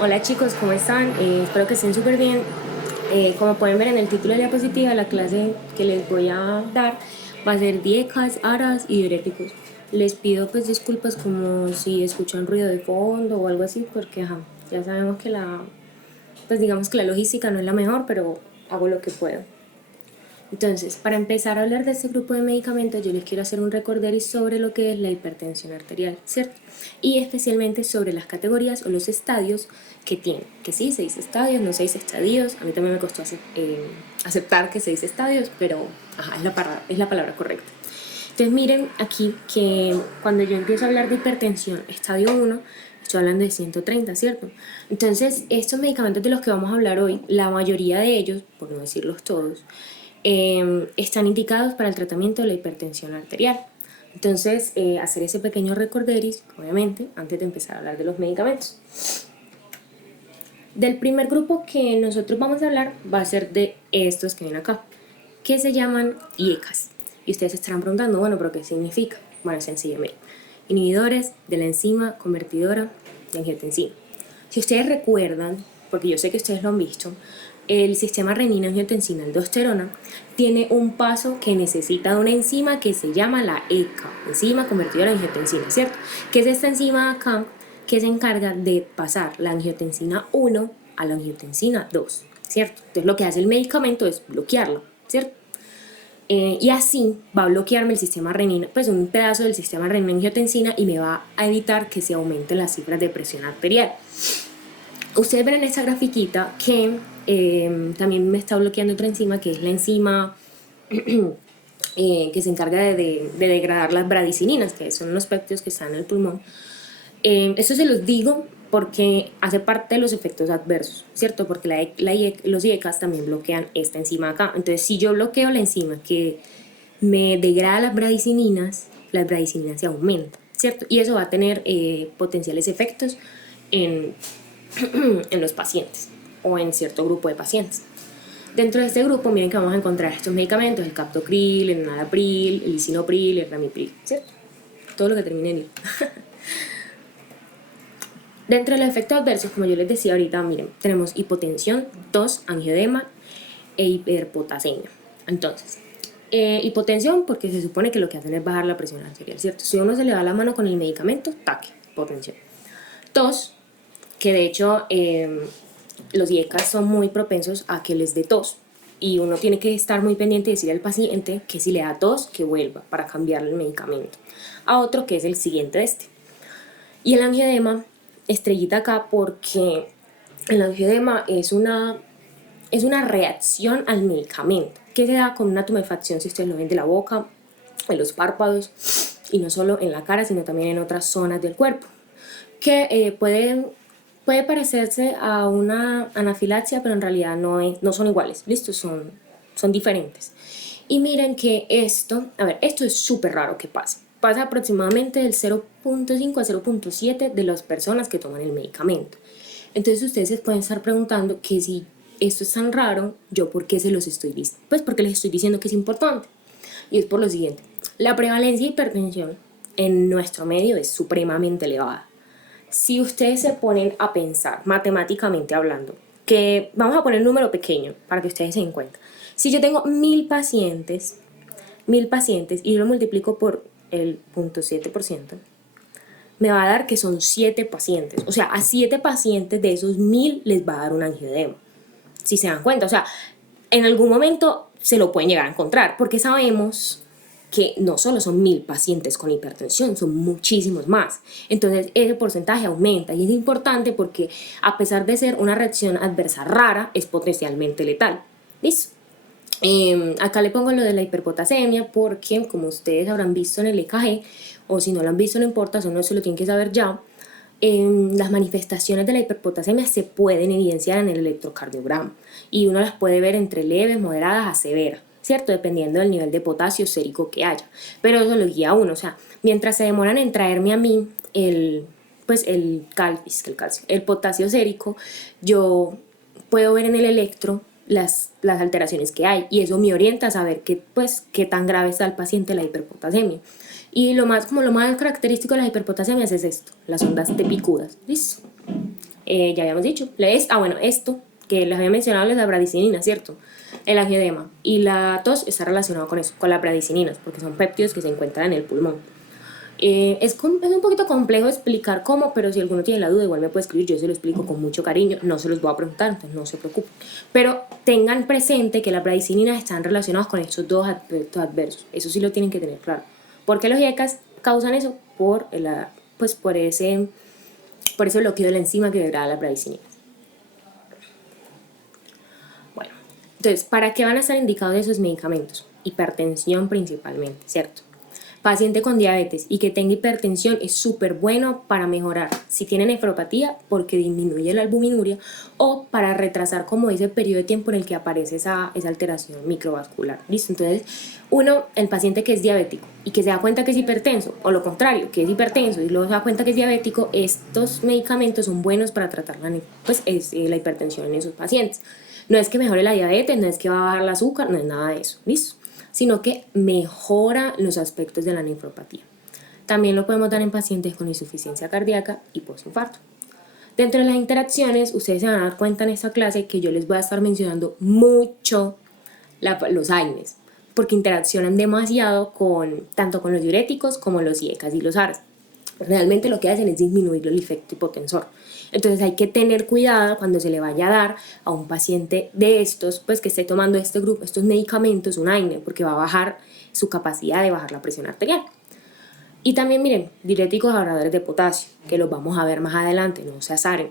Hola chicos, ¿cómo están? Espero que estén súper bien. Como pueden ver en el título de la diapositiva, la clase que les voy a dar va a ser diecas, aras y diuréticos. Les pido pues disculpas como si escuchan ruido de fondo o algo así, porque ya sabemos que pues digamos que la logística no es la mejor, pero hago lo que puedo. Entonces, para empezar a hablar de este grupo de medicamentos, yo les quiero hacer un recorderis sobre lo que es la hipertensión arterial, ¿cierto? Y especialmente sobre las categorías o los estadios que tiene. Que sí, 6 estadios, no 6 estadios. A mí también me costó aceptar que 6 estadios, pero es la palabra correcta. Entonces miren aquí que cuando yo empiezo a hablar de hipertensión estadio 1, estoy hablando de 130, ¿cierto? Entonces estos medicamentos de los que vamos a hablar hoy, la mayoría de ellos, por no decirlos todos, están indicados para el tratamiento de la hipertensión arterial. Entonces, hacer ese pequeño recorderis, obviamente, antes de empezar a hablar de los medicamentos. Del primer grupo que nosotros vamos a hablar va a ser de estos que ven acá, que se llaman IECAS. Y ustedes se estarán preguntando, bueno, ¿pero qué significa? Bueno, sencillamente, inhibidores de la enzima convertidora de angiotensina. Si ustedes recuerdan, porque yo sé que ustedes lo han visto, el sistema renina-angiotensina-aldosterona tiene un paso que necesita de una enzima que se llama la ECA, enzima convertidora de angiotensina, ¿cierto? Que es esta enzima acá que se encarga de pasar la angiotensina 1 a la angiotensina 2, ¿cierto? Entonces lo que hace el medicamento es bloquearlo, ¿cierto? Y así va a bloquearme el sistema renina, pues un pedazo del sistema renina-angiotensina y me va a evitar que se aumenten las cifras de presión arterial. Ustedes ven en esta grafiquita que también me está bloqueando otra enzima, que es la enzima que se encarga de degradar las bradicininas, que son los péptidos que están en el pulmón. Esto se los digo porque hace parte de los efectos adversos, ¿cierto? Porque los IECAS también bloquean esta enzima acá. Entonces, si yo bloqueo la enzima que me degrada las bradicininas se aumentan, ¿cierto? Y eso va a tener potenciales efectos en, en los pacientes o en cierto grupo de pacientes. Dentro de este grupo, miren que vamos a encontrar estos medicamentos, el captopril, el enalapril, el lisinopril, el ramipril, ¿cierto? Todo lo que termine en il. Dentro de los efectos adversos, como yo les decía ahorita, miren, tenemos hipotensión, tos, angiodema e hiperpotasemia. Entonces, hipotensión porque se supone que lo que hacen es bajar la presión arterial, ¿cierto? Si uno se le da la mano con el medicamento, taque, hipotensión. Tos, que de hecho los IECAS son muy propensos a que les dé tos y uno tiene que estar muy pendiente y decirle al paciente que si le da tos, que vuelva para cambiarle el medicamento a otro que es el siguiente de este. Y el angiodema, estrellita acá, porque el angiodema es una reacción al medicamento que se da con una tumefacción, si ustedes lo ven, de la boca, en los párpados y no solo en la cara, sino también en otras zonas del cuerpo, que puede parecerse a una anafilaxia, pero en realidad no son iguales, ¿listo? Son diferentes. Y miren que esto es súper raro que pase. Pasa aproximadamente del 0.5 a 0.7 de las personas que toman el medicamento. Entonces ustedes se pueden estar preguntando que si esto es tan raro, ¿yo por qué se los estoy diciendo? Pues porque les estoy diciendo que es importante. Y es por lo siguiente. La prevalencia de hipertensión en nuestro medio es supremamente elevada. Si ustedes se ponen a pensar, matemáticamente hablando, que vamos a poner un número pequeño para que ustedes se den cuenta. Si yo tengo 1000 pacientes y yo lo multiplico por el 0.7%, me va a dar que son 7 pacientes. O sea, a 7 pacientes de esos 1000 les va a dar un angiodema. Si se dan cuenta, o sea, en algún momento se lo pueden llegar a encontrar, porque sabemos que no solo son 1000 pacientes con hipertensión, son muchísimos más. Entonces ese porcentaje aumenta y es importante porque a pesar de ser una reacción adversa rara, es potencialmente letal. ¿Listo? Acá le pongo lo de la hiperpotasemia porque, como ustedes habrán visto en el EKG, o si no lo han visto no importa, eso no se lo tienen que saber ya, las manifestaciones de la hiperpotasemia se pueden evidenciar en el electrocardiograma y uno las puede ver entre leves, moderadas a severas, ¿cierto? Dependiendo del nivel de potasio sérico que haya. Pero eso lo guía uno, o sea, mientras se demoran en traerme a mí el potasio sérico, yo puedo ver en el electro las alteraciones que hay y eso me orienta a saber qué tan grave está el paciente la hiperpotasemia. Y lo más característico de las hiperpotasiemias es esto, las ondas de picudas, ¿listo? ya habíamos dicho, bueno, esto que les había mencionado es la bradicinina, ¿cierto? El angioedema. Y la tos está relacionado con eso, con las bradicininas, porque son péptidos que se encuentran en el pulmón. Es un poquito complejo explicar cómo, pero si alguno tiene la duda, igual me puede escribir, yo se lo explico con mucho cariño, no se los voy a preguntar, entonces no se preocupen. Pero tengan presente que las bradicininas están relacionadas con estos dos aspectos adversos, eso sí lo tienen que tener claro. ¿Por qué los IECAS causan eso? Por ese bloqueo de la enzima que degrada la bradicinina. Bueno, entonces, ¿para qué van a estar indicados esos medicamentos? Hipertensión principalmente, ¿cierto? Paciente con diabetes y que tenga hipertensión es súper bueno para mejorar si tiene nefropatía porque disminuye la albuminuria o para retrasar como ese periodo de tiempo en el que aparece esa alteración microvascular. ¿Listo? Entonces, el paciente que es diabético y que se da cuenta que es hipertenso, o lo contrario, que es hipertenso y luego se da cuenta que es diabético, estos medicamentos son buenos para tratar la hipertensión en esos pacientes. No es que mejore la diabetes, no es que va a bajar el azúcar, no es nada de eso. ¿Listo? Sino que mejora los aspectos de la nefropatía. También lo podemos dar en pacientes con insuficiencia cardíaca y postinfarto. Dentro de las interacciones, ustedes se van a dar cuenta en esta clase que yo les voy a estar mencionando mucho los AINES, porque interaccionan demasiado tanto con los diuréticos como los IECAS y los ARAS. Realmente lo que hacen es disminuir el efecto hipotensor. Entonces hay que tener cuidado cuando se le vaya a dar a un paciente de estos, pues que esté tomando estos medicamentos, un AINE, porque va a bajar su capacidad de bajar la presión arterial. Y también miren, diuréticos ahorradores de potasio, que los vamos a ver más adelante, no se azaren.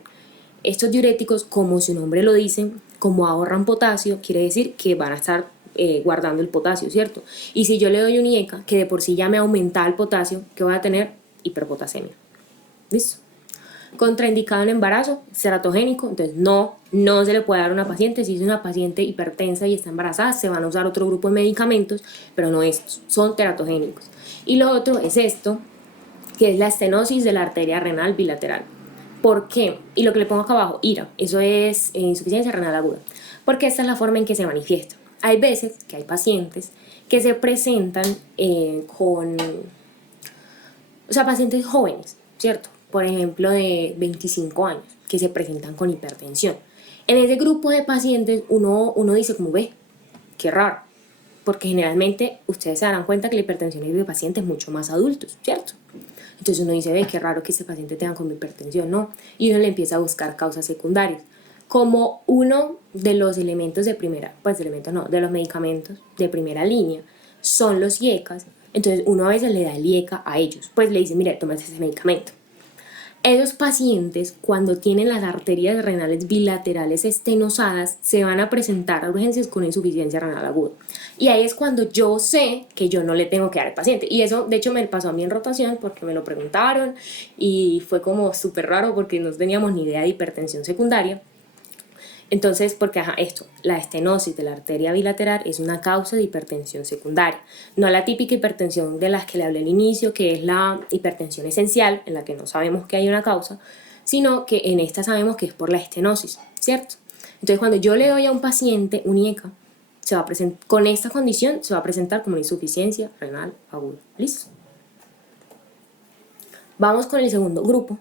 Estos diuréticos, como su nombre lo dice, como ahorran potasio, quiere decir que van a estar guardando el potasio, ¿cierto? Y si yo le doy un IECA, que de por sí ya me aumenta el potasio, ¿qué voy a tener? Hiperpotasemia. ¿Listo? Contraindicado en embarazo, ceratogénico, entonces no se le puede dar a una paciente. Si es una paciente hipertensa y está embarazada, se van a usar otro grupo de medicamentos, pero no estos, son teratogénicos. Y lo otro es esto, que es la estenosis de la arteria renal bilateral. ¿Por qué? Y lo que le pongo acá abajo, IRA, eso es insuficiencia renal aguda, porque esta es la forma en que se manifiesta. Hay veces que hay pacientes que se presentan pacientes jóvenes, ¿cierto? Por ejemplo, de 25 años, que se presentan con hipertensión. En ese grupo de pacientes uno dice como, ve, qué raro, porque generalmente ustedes se darán cuenta que la hipertensión es de pacientes mucho más adultos, ¿cierto? Entonces uno dice, ve, qué raro que este paciente tenga como hipertensión, ¿no? Y uno le empieza a buscar causas secundarias. Como uno de los elementos de los medicamentos de primera línea son los IECAS, entonces uno a veces le da el IECA a ellos, pues le dice, mire, tómate ese medicamento. Esos pacientes, cuando tienen las arterias renales bilaterales estenosadas, se van a presentar a urgencias con insuficiencia renal aguda. Y ahí es cuando yo sé que yo no le tengo que dar al paciente. Y eso, de hecho, me pasó a mí en rotación porque me lo preguntaron y fue como súper raro porque no teníamos ni idea de hipertensión secundaria. Entonces, porque la estenosis de la arteria bilateral es una causa de hipertensión secundaria, no la típica hipertensión de las que le hablé al inicio, que es la hipertensión esencial, en la que no sabemos que hay una causa, sino que en esta sabemos que es por la estenosis, ¿cierto? Entonces, cuando yo le doy a un paciente un IECA, con esta condición se va a presentar como una insuficiencia renal aguda. ¿Listo? Vamos con el segundo grupo,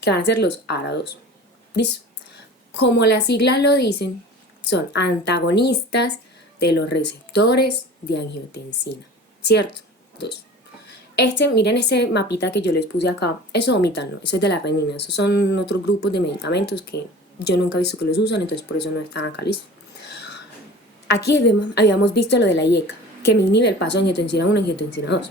que van a ser los ARA2. ¿Listo? Como las siglas lo dicen, son antagonistas de los receptores de angiotensina, ¿cierto? 2. Miren ese mapita que yo les puse acá, eso omítanlo, eso es de la renina, esos son otros grupos de medicamentos que yo nunca he visto que los usan, entonces por eso no están acá, ¿listo? Aquí habíamos visto lo de la IECA, que me inhibe el paso de angiotensina 1 a angiotensina 2.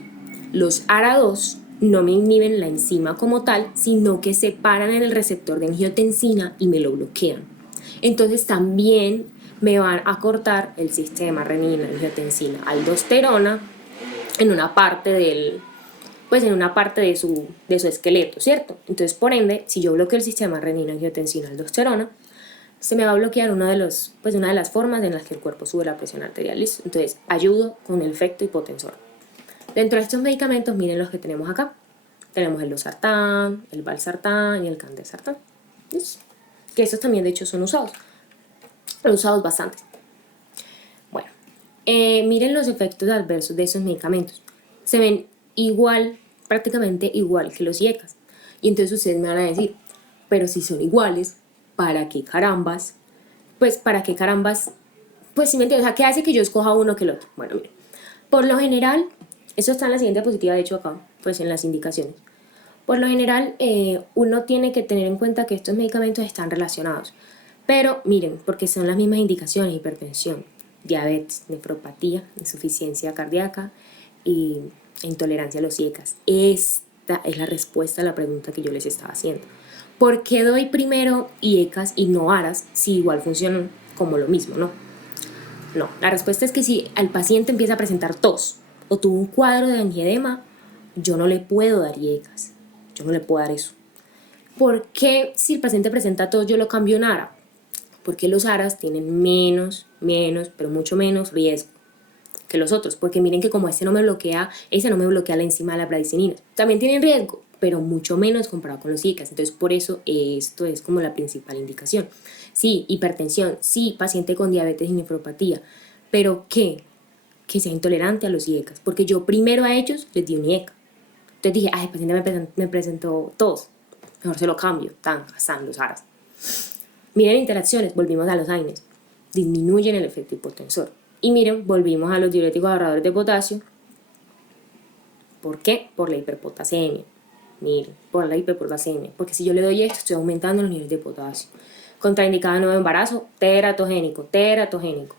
Los ARA2 no me inhiben la enzima como tal, sino que se paran en el receptor de angiotensina y me lo bloquean. Entonces también me van a cortar el sistema renina, angiotensina, aldosterona en una parte de su esqueleto, ¿cierto? Entonces, por ende, si yo bloqueo el sistema renina, angiotensina, aldosterona, se me va a bloquear una de las formas en las que el cuerpo sube la presión arterial. ¿Listo? Entonces, ayudo con el efecto hipotensor. Dentro de estos medicamentos, miren los que tenemos acá. Tenemos el losartán, el valsartán y el candesartán. ¿Listo? Que estos también, de hecho, son usados. Son usados bastante. Bueno, miren los efectos adversos de esos medicamentos. Se ven prácticamente igual que los IECAS. Y entonces ustedes me van a decir, pero si son iguales, ¿para qué carambas? Pues, ¿para qué carambas? Pues, si me entiendes, o sea, ¿qué hace que yo escoja uno que el otro? Bueno, mire, por lo general, eso está en la siguiente diapositiva, de hecho, acá, pues en las indicaciones. Por lo general, uno tiene que tener en cuenta que estos medicamentos están relacionados. Pero miren, porque son las mismas indicaciones: hipertensión, diabetes, nefropatía, insuficiencia cardíaca y intolerancia a los IECAS. Esta es la respuesta a la pregunta que yo les estaba haciendo. ¿Por qué doy primero IECAS y no ARAS si igual funcionan como lo mismo, no? No, la respuesta es que si el paciente empieza a presentar tos o tuvo un cuadro de angioedema, yo no le puedo dar IECAS. Yo no le puedo dar eso. ¿Por qué si el paciente presenta tos yo lo cambio en ARA? Porque los ARAs tienen menos, pero mucho menos riesgo que los otros. Porque miren que como ese no me bloquea la enzima de la bradicinina. También tienen riesgo, pero mucho menos comparado con los IECAS. Entonces, por eso esto es como la principal indicación. Sí, hipertensión, sí, paciente con diabetes y nefropatía, pero ¿qué? Que sea intolerante a los IECAS. Porque yo primero a ellos les di un IECA. Entonces dije, el paciente me presentó tos, mejor se lo cambio, están los ARAS. Miren interacciones, volvimos a los AINES, disminuyen el efecto hipotensor. Y miren, volvimos a los diuréticos ahorradores de potasio. ¿Por qué? Por la hiperpotasemia. Miren, por la hiperpotasemia. Porque si yo le doy esto, estoy aumentando los niveles de potasio. Contraindicado nuevo embarazo, teratogénico.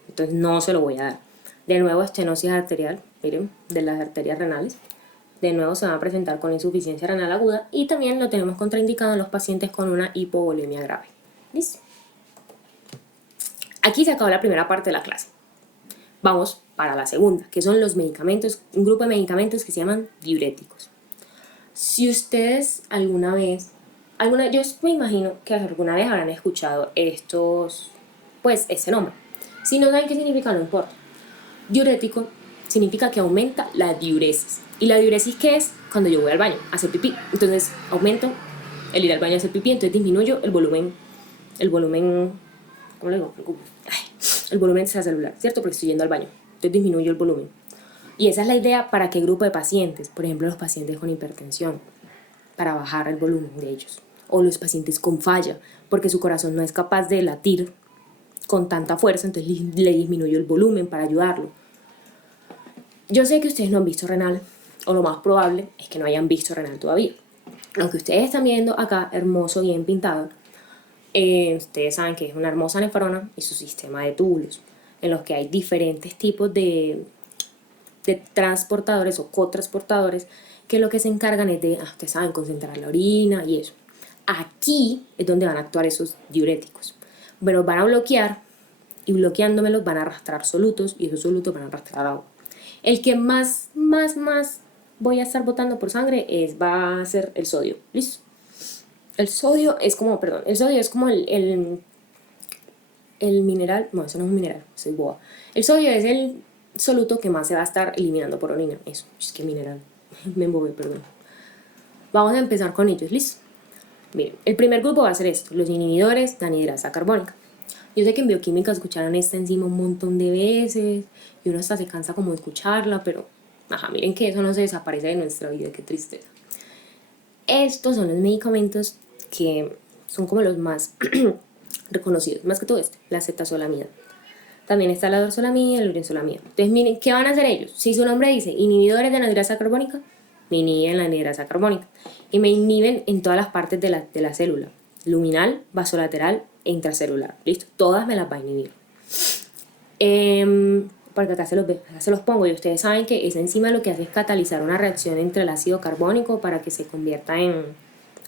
Entonces no se lo voy a dar. De nuevo, estenosis arterial, miren, de las arterias renales. De nuevo se va a presentar con insuficiencia renal aguda y también lo tenemos contraindicado en los pacientes con una hipovolemia grave. ¿Listo? Aquí se acabó la primera parte de la clase. Vamos para la segunda, que son los medicamentos, un grupo de medicamentos que se llaman diuréticos. Si ustedes alguna vez, yo me imagino que alguna vez habrán escuchado ese nombre. Si no saben qué significa, no importa. Diurético significa que aumenta la diuresis. ¿Y la diuresis qué es? Cuando yo voy al baño a hacer pipí. Entonces aumento el ir al baño a hacer pipí, entonces disminuyo el volumen, ¿cómo le digo? El volumen extracelular, ¿cierto? Porque estoy yendo al baño. Entonces disminuyo el volumen. Y esa es la idea para qué grupo de pacientes. Por ejemplo, los pacientes con hipertensión, para bajar el volumen de ellos. O los pacientes con falla, porque su corazón no es capaz de latir con tanta fuerza, entonces le disminuyo el volumen para ayudarlo. Yo sé que ustedes no han visto renal, o lo más probable es que no hayan visto renal todavía. Lo que ustedes están viendo acá, hermoso, bien pintado, ustedes saben que es una hermosa nefrona y su sistema de túbulos, en los que hay diferentes tipos de transportadores o cotransportadores que lo que se encargan es de, ustedes saben, concentrar la orina y eso. Aquí es donde van a actuar esos diuréticos. Bueno, van a bloquear y bloqueándomelos van a arrastrar solutos y esos solutos van a arrastrar agua. El que más voy a estar botando por sangre va a ser el sodio. ¿Listo? El sodio es como el mineral, no, eso no es un mineral, soy boba. El sodio es el soluto que más se va a estar eliminando por orina. Eso, es que mineral, me embobé, perdón. Vamos a empezar con ellos, ¿listo? Miren, el primer grupo va a ser esto, los inhibidores de anhidrasa carbónica. Yo sé que en bioquímica escucharon esta enzima un montón de veces y uno hasta se cansa como de escucharla, pero miren que eso no se desaparece de nuestra vida, qué tristeza. Estos son los medicamentos que son como los más reconocidos, más que todo la acetazolamida. También está la dorzolamida y la urenzolamida. Entonces miren, ¿qué van a hacer ellos? Si su nombre dice inhibidores de la anhidrasa carbónica, me inhiben la anhidrasa carbónica y me inhiben en todas las partes de la célula, luminal, vasolateral e intracelular. ¿Listo? Todas me las va a inhibir. Porque acá se los pongo y ustedes saben que esa enzima lo que hace es catalizar una reacción entre el ácido carbónico para que se convierta en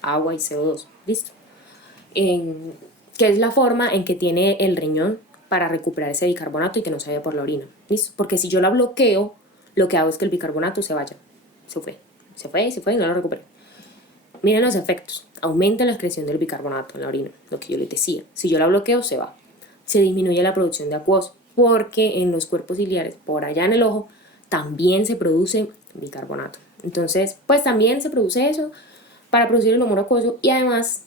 agua y CO2. ¿Listo? Que es la forma en que tiene el riñón para recuperar ese bicarbonato y que no se vaya por la orina. ¿Listo? Porque si yo la bloqueo, lo que hago es que el bicarbonato se vaya. Se fue y no lo recuperé. Miren los efectos. Aumenta la excreción del bicarbonato en la orina, lo que yo les decía. Si yo la bloqueo, se va. Se disminuye la producción de acuoso, porque en los cuerpos ciliares, por allá en el ojo, también se produce bicarbonato. Entonces, pues también se produce eso para producir el humor acuoso y además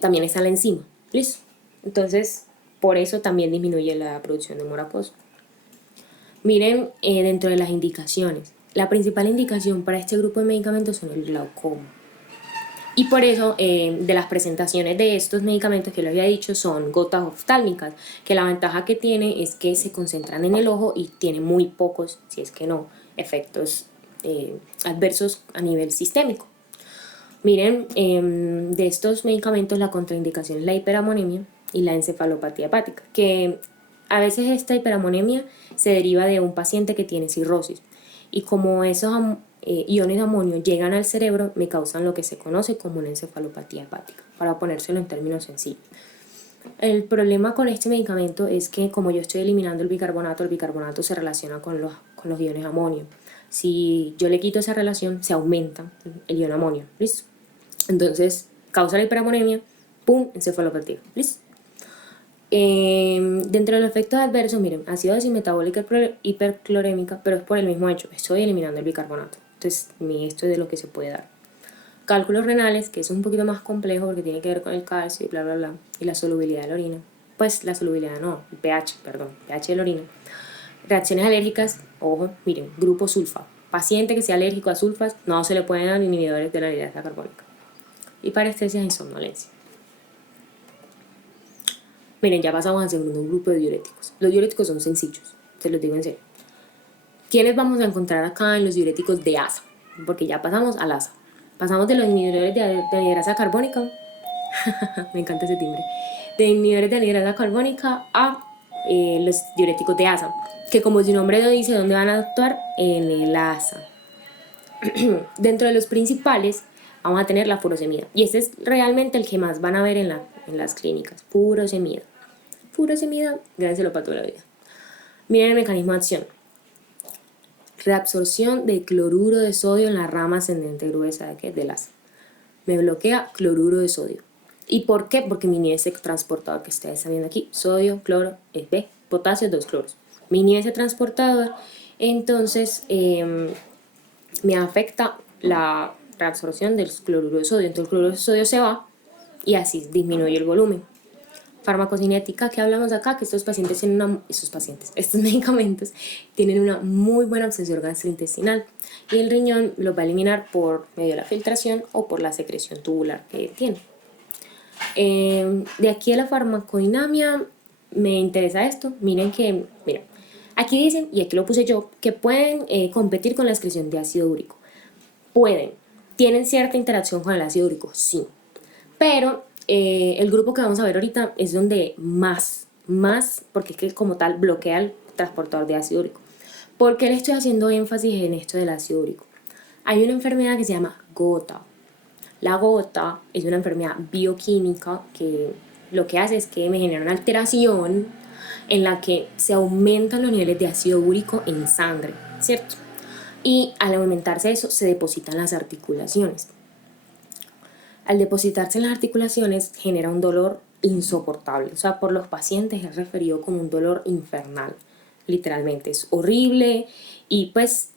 también está la enzima. ¿Listo? Entonces, por eso también disminuye la producción de humor acuoso. Miren, dentro de las indicaciones, la principal indicación para este grupo de medicamentos son el glaucoma Y por eso, de las presentaciones de estos medicamentos que les había dicho, son gotas oftálmicas, que la ventaja que tiene es que se concentran en el ojo y tiene muy pocos, si es que no, efectos adversos a nivel sistémico. Miren, de estos medicamentos la contraindicación es la hiperamonemia y la encefalopatía hepática, que a veces esta hiperamonemia se deriva de un paciente que tiene cirrosis, y como esos iones de amonio llegan al cerebro, me causan lo que se conoce como una encefalopatía hepática, para ponérselo en términos sencillos. El problema con este medicamento es que como yo estoy eliminando el bicarbonato se relaciona con los iones de amonio. Si yo le quito esa relación, se aumenta el ion amonio, ¿listo? Entonces, causa la hiperamonemia, ¡pum!, encefalopatía, ¿listo? Dentro de los efectos adversos, miren, acidosis metabólica hiperclorémica, pero es por el mismo hecho, estoy eliminando el bicarbonato. Entonces, esto es de lo que se puede dar. Cálculos renales, que es un poquito más complejo porque tiene que ver con el calcio y bla, bla, bla, y la solubilidad de la orina. Pues la solubilidad no, el pH, perdón, pH de la orina. Reacciones alérgicas, ojo, miren, grupo sulfa. Paciente que sea alérgico a sulfas, no se le pueden dar inhibidores de la anhidrasa carbónica. Y parestesias y somnolencia. Miren, ya pasamos al segundo grupo de diuréticos. Los diuréticos son sencillos, se los digo en serio. ¿Quiénes vamos a encontrar acá en los diuréticos de ASA? Porque ya pasamos al ASA. Pasamos de los inhibidores de anhidrasa carbónica, me encanta ese timbre, de inhibidores de anhidrasa carbónica a los diuréticos de ASA, que como su nombre lo dice, ¿dónde van a actuar? En el ASA. Dentro de los principales vamos a tener la furosemida, y este es realmente el que más van a ver en las clínicas. Furosemida, grábenselo para toda la vida. Miren el mecanismo de acción: reabsorción de cloruro de sodio en la rama ascendente gruesa del ASA. Me bloquea cloruro de sodio. ¿Y por qué? Porque mi ese transportador que ustedes están viendo aquí, sodio, cloro, es B, potasio, 2 cloros. Mi ese transportador, entonces, me afecta la reabsorción del cloruro de sodio. Entonces el cloruro de sodio se va y así disminuye el volumen. Farmacocinética, que hablamos acá, que estos medicamentos tienen una muy buena absorción gastrointestinal, y el riñón los va a eliminar por medio de la filtración o por la secreción tubular que tiene. De aquí a la farmacodinamia me interesa esto. Miren, aquí dicen, y aquí lo puse yo, que pueden competir con la excreción de ácido úrico. Pueden, tienen cierta interacción con el ácido úrico, sí, pero el grupo que vamos a ver ahorita es donde más, porque es que como tal bloquea el transportador de ácido úrico. ¿Por qué le estoy haciendo énfasis en esto del ácido úrico? Hay una enfermedad que se llama gota. La gota es una enfermedad bioquímica que lo que hace es que me genera una alteración en la que se aumentan los niveles de ácido úrico en sangre, ¿cierto? Y al aumentarse eso, se depositan las articulaciones. Al depositarse en las articulaciones, genera un dolor insoportable. O sea, por los pacientes es referido como un dolor infernal. Literalmente, es horrible. Y pues,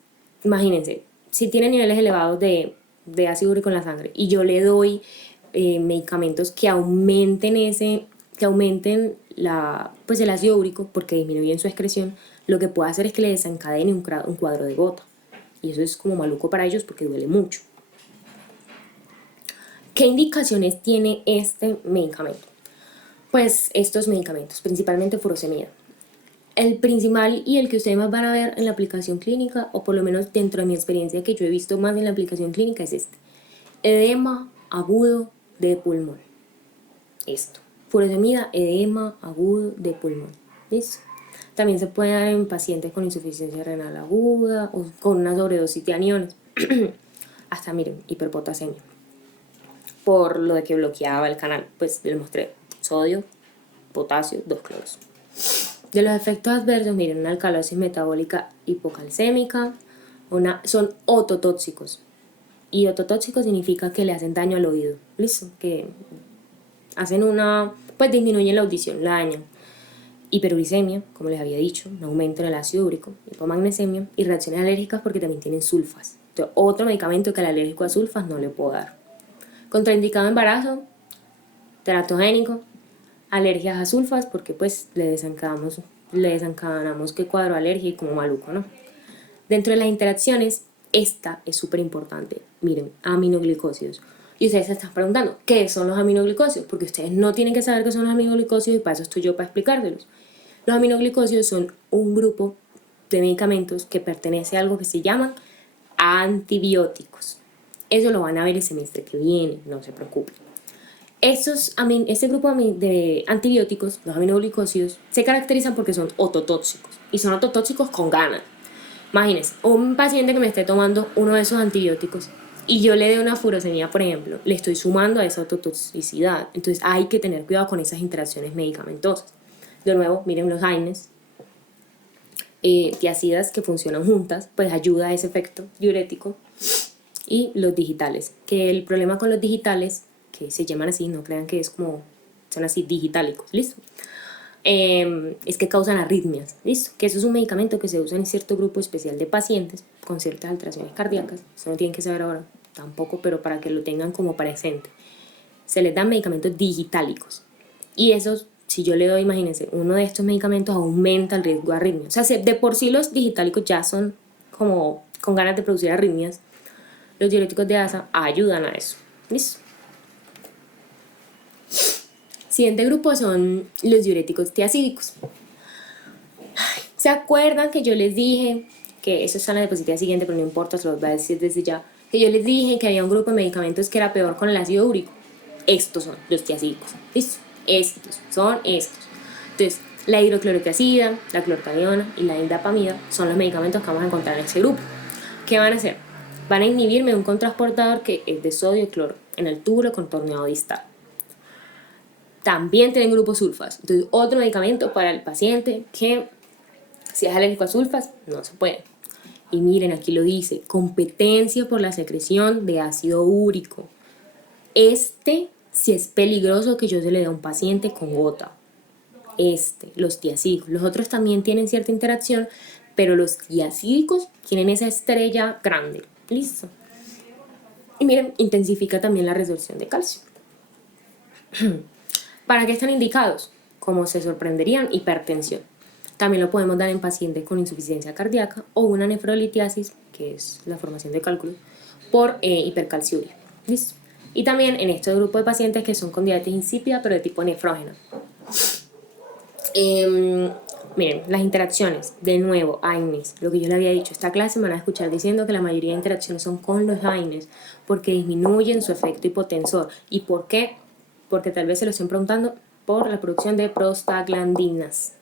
imagínense, si tiene niveles elevados de ácido úrico en la sangre y yo le doy medicamentos que aumenten el ácido úrico, porque disminuyen su excreción, lo que puede hacer es que le desencadene un cuadro de gota. Y eso es como maluco para ellos porque duele mucho. ¿Qué indicaciones tiene este medicamento? Pues estos medicamentos, principalmente furosemida. El principal y el que ustedes más van a ver en la aplicación clínica, o por lo menos dentro de mi experiencia que yo he visto más en la aplicación clínica, es este: edema agudo de pulmón. Esto, furosemida, edema agudo de pulmón. ¿Listo? También se puede dar en pacientes con insuficiencia renal aguda o con una sobredosis de aniones. Hasta, miren, hiperpotasemia, por lo de que bloqueaba el canal. Pues les mostré sodio, potasio, 2 cloros. De los efectos adversos, miren, una alcalosis metabólica hipocalcémica, son ototóxicos. Y ototóxico significa que le hacen daño al oído. ¿Listo? Que hacen pues disminuyen la audición, la dañan. Hiperuricemia, como les había dicho, un aumento en el ácido úrico, hipomagnesemia, y reacciones alérgicas porque también tienen sulfas. Entonces, otro medicamento que al alérgico a sulfas no le puedo dar. Contraindicado embarazo, teratogénico, alergias a sulfas, porque pues le desencadenamos qué cuadro de alergia y como maluco, ¿no? Dentro de las interacciones, esta es súper importante. Miren, aminoglicósidos. Y ustedes se están preguntando, ¿qué son los aminoglicosidos? Porque ustedes no tienen que saber qué son los aminoglicosidos y para eso estoy yo para explicárselos. Los aminoglicosidos son un grupo de medicamentos que pertenece a algo que se llaman antibióticos. Eso lo van a ver el semestre que viene, no se preocupen. Este grupo de antibióticos, los aminoglicosidos, se caracterizan porque son ototóxicos. Y son ototóxicos con ganas. Imagínense, un paciente que me esté tomando uno de esos antibióticos y yo le dé una furosemida, por ejemplo, le estoy sumando a esa ototoxicidad. Entonces hay que tener cuidado con esas interacciones medicamentosas. De nuevo, miren los AINES, tiacidas que funcionan juntas, pues ayuda a ese efecto diurético. Y los digitales, que el problema con los digitales, que se llaman así, no crean que es como, son así digitálicos, ¿listo? Es que causan arritmias, ¿listo? Que eso es un medicamento que se usa en cierto grupo especial de pacientes con ciertas alteraciones cardíacas. Eso no tienen que saber ahora tampoco, pero para que lo tengan como presente. Se les dan medicamentos digitálicos. Y esos, si yo le doy, imagínense, uno de estos medicamentos aumenta el riesgo de arritmias. O sea, de por sí los digitálicos ya son como con ganas de producir arritmias. Los diuréticos de asa ayudan a eso, ¿listo? Siguiente grupo son los diuréticos tiacídicos. ¿Se acuerdan que yo les dije que eso está en la diapositiva siguiente, pero no importa, se los voy a decir desde ya? Que yo les dije que había un grupo de medicamentos que era peor con el ácido úrico. Estos son los tiacídicos. ¿Listo? Estos son estos. Entonces, la hidroclorotiazida, la clorcaniona y la indapamida son los medicamentos que vamos a encontrar en este grupo. ¿Qué van a hacer? Van a inhibirme un contrasportador que es de sodio y cloro en el túbulo contorneado distal. También tienen grupos sulfas. Entonces, otro medicamento para el paciente que si es alérgico a sulfas, no se puede. Y miren, aquí lo dice, competencia por la secreción de ácido úrico. Si es peligroso que yo se le dé a un paciente con gota. Los tiacídicos. Los otros también tienen cierta interacción, pero los tiacídicos tienen esa estrella grande. Listo. Y miren, intensifica también la resorción de calcio. ¿Para qué están indicados? Como se sorprenderían, hipertensión. También lo podemos dar en pacientes con insuficiencia cardíaca o una nefrolitiasis, que es la formación de cálculos, por hipercalciuria. ¿Listo? Y también en este grupo de pacientes que son con diabetes insípida, pero de tipo nefrógena. Miren, las interacciones, de nuevo, AINES, lo que yo le había dicho, esta clase me van a escuchar diciendo que la mayoría de interacciones son con los AINES, porque disminuyen su efecto hipotensor. ¿Y por qué? Porque tal vez se lo estén preguntando por la producción de prostaglandinas.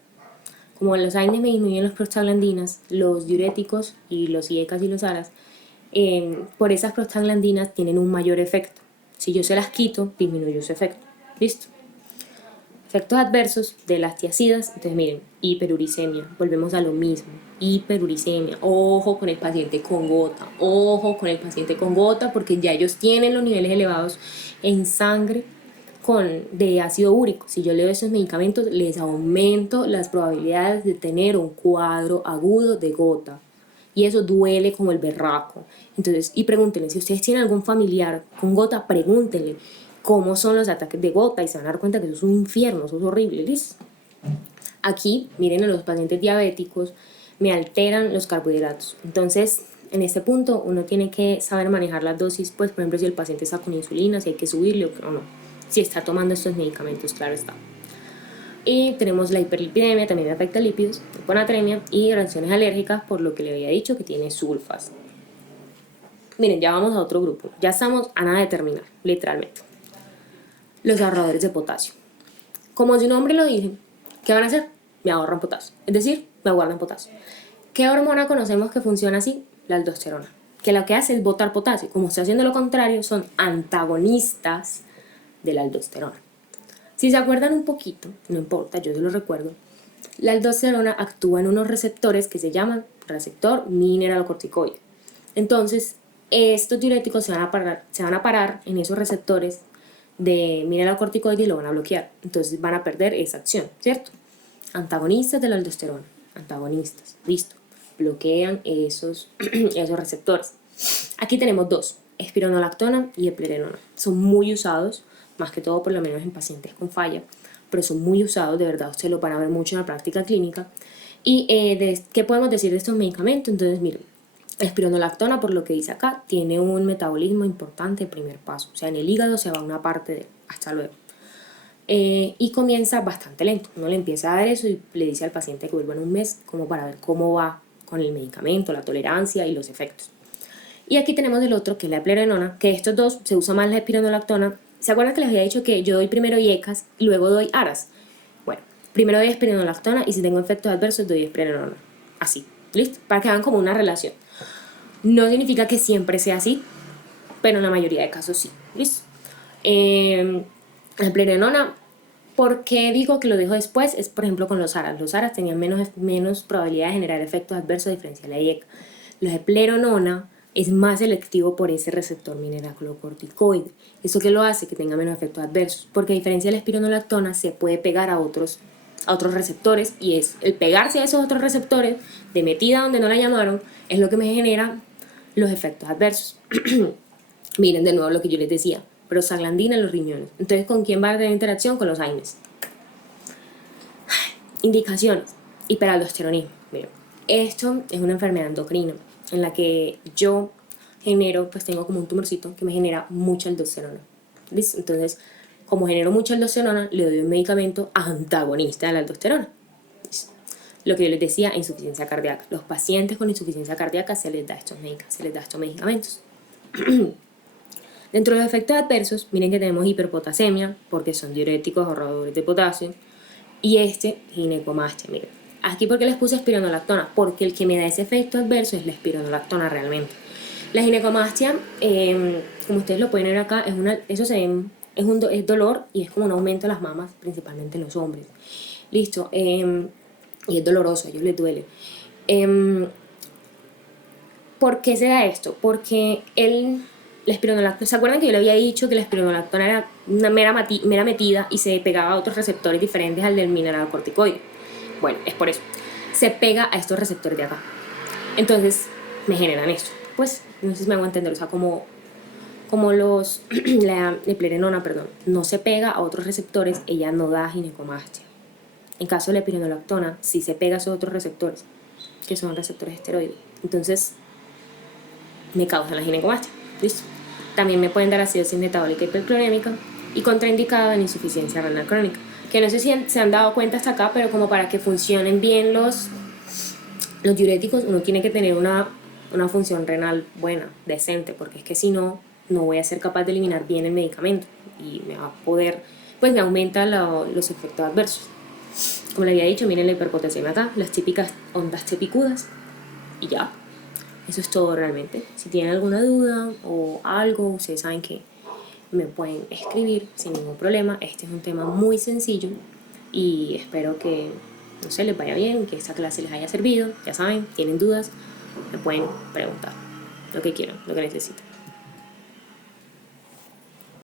Como los AINES me disminuyen las prostaglandinas, los diuréticos y los IECAS y los ARAS, por esas prostaglandinas tienen un mayor efecto. Si yo se las quito, disminuyo su efecto. ¿Listo? Efectos adversos de las tiacidas. Entonces miren, hiperuricemia, volvemos a lo mismo, hiperuricemia, ojo con el paciente con gota, ojo con el paciente con gota, porque ya ellos tienen los niveles elevados en sangre de ácido úrico. Si yo le doy esos medicamentos, les aumento las probabilidades de tener un cuadro agudo de gota. Y eso duele como el berraco. Entonces, y pregúntenle, si ustedes tienen algún familiar con gota, pregúntenle cómo son los ataques de gota y se van a dar cuenta que eso es un infierno, eso es horrible, ¿listo? Aquí, miren, a los pacientes diabéticos me alteran los carbohidratos. Entonces, en este punto, uno tiene que saber manejar las dosis, pues, por ejemplo, si el paciente está con insulina, si hay que subirle o no. Si está tomando estos medicamentos, claro está. Y tenemos la hiperlipidemia, también me afecta lípidos, hiponatremia y reacciones alérgicas, por lo que le había dicho que tiene sulfas. Miren, ya vamos a otro grupo. Ya estamos a nada de terminar, literalmente. Los ahorradores de potasio. Como su nombre lo dice, ¿qué van a hacer? Me ahorran potasio. Es decir, me guardan potasio. ¿Qué hormona conocemos que funciona así? La aldosterona. Que lo que hace es botar potasio. Como está haciendo lo contrario, son antagonistas de la aldosterona. Si se acuerdan un poquito, no importa, yo se lo recuerdo, la aldosterona actúa en unos receptores que se llaman receptor mineralocorticoide. Entonces, estos diuréticos se van a parar en esos receptores de mineralocorticoide y lo van a bloquear. Entonces van a perder esa acción, ¿cierto? Antagonistas de la aldosterona, antagonistas, listo, bloquean esos receptores. Aquí tenemos dos, espironolactona y eplerenona. Son muy usados, más que todo por lo menos en pacientes con falla, pero son muy usados, de verdad, ustedes lo van a ver mucho en la práctica clínica. ¿Y qué podemos decir de estos medicamentos? Entonces, miren, La espironolactona, por lo que dice acá, tiene un metabolismo importante, primer paso. O sea, en el hígado se va una parte de hasta luego. Y comienza bastante lento. Uno le empieza a dar eso y le dice al paciente que vuelva en un mes como para ver cómo va con el medicamento, la tolerancia y los efectos. Y aquí tenemos el otro, que es la eplerenona, que estos dos se usa más la espironolactona. ¿Se acuerdan que les había dicho que yo doy primero IECAS y luego doy ARAS? Bueno, primero doy espironolactona y si tengo efectos adversos doy eplerenona. Así, ¿listo? Para que hagan como una relación. No significa que siempre sea así, pero en la mayoría de casos sí, ¿listo? La eplerenona, ¿por qué digo que lo dejo después? Es por ejemplo con los ARAS. Los ARAS tenían menos probabilidad de generar efectos adversos a diferencia de la IECA. La eplerenona es más selectivo por ese receptor mineralocorticoide. ¿Eso qué lo hace? Que tenga menos efectos adversos. Porque a diferencia de la espironolactona se puede pegar a otros receptores y es el pegarse a esos otros receptores de metida donde no la llamaron es lo que me genera los efectos adversos. Miren de nuevo lo que yo les decía, prostaglandina en los riñones. Entonces, ¿con quién va a tener interacción? Con los AINES. Indicaciones: hiperaldosteronismo. Miren, esto es una enfermedad endocrina en la que yo genero, pues tengo como un tumorcito que me genera mucha aldosterona. ¿Listo? Entonces, como genero mucha aldosterona, le doy un medicamento antagonista de la aldosterona. ¿Listo? Lo que yo les decía, insuficiencia cardíaca. Los pacientes con insuficiencia cardíaca se les da estos medicamentos. Dentro de los efectos adversos, miren que tenemos hiperpotasemia, porque son diuréticos ahorradores de potasio, y ginecomastia. Miren, aquí porque les puse espironolactona, porque el que me da ese efecto adverso es la espironolactona realmente. La ginecomastia, como ustedes lo pueden ver acá, es dolor y es como un aumento de las mamas, principalmente en los hombres. Listo, y es doloroso, a ellos les duele. ¿Por qué se da esto? Porque la espironolactona, ¿se acuerdan que yo le había dicho que la espironolactona era una mera metida y se pegaba a otros receptores diferentes al del mineralocorticoide? Bueno, es por eso. Se pega a estos receptores de acá. Entonces, me generan esto. Pues, no sé si me hago entender, o sea, como la eplerenona, no se pega a otros receptores, ella no da ginecomastia. En caso de la espironolactona, sí se pega a esos otros receptores, que son receptores esteroides. Entonces, me causan la ginecomastia. ¿Listo? También me pueden dar acidosis metabólica hiperclorémica y contraindicada en insuficiencia renal crónica. Que no sé si se han dado cuenta hasta acá, pero como para que funcionen bien los diuréticos, uno tiene que tener una función renal buena, decente, porque es que si no, no voy a ser capaz de eliminar bien el medicamento y me va a poder, pues me aumenta los efectos adversos. Como le había dicho, miren la hiperpotasemia acá, las típicas ondas tepicudas y ya. Eso es todo realmente. Si tienen alguna duda o algo, ustedes saben que me pueden escribir sin ningún problema. Este es un tema muy sencillo y espero que, no sé, les vaya bien, que esta clase les haya servido. Ya saben, tienen dudas, me pueden preguntar lo que quieran, lo que necesiten.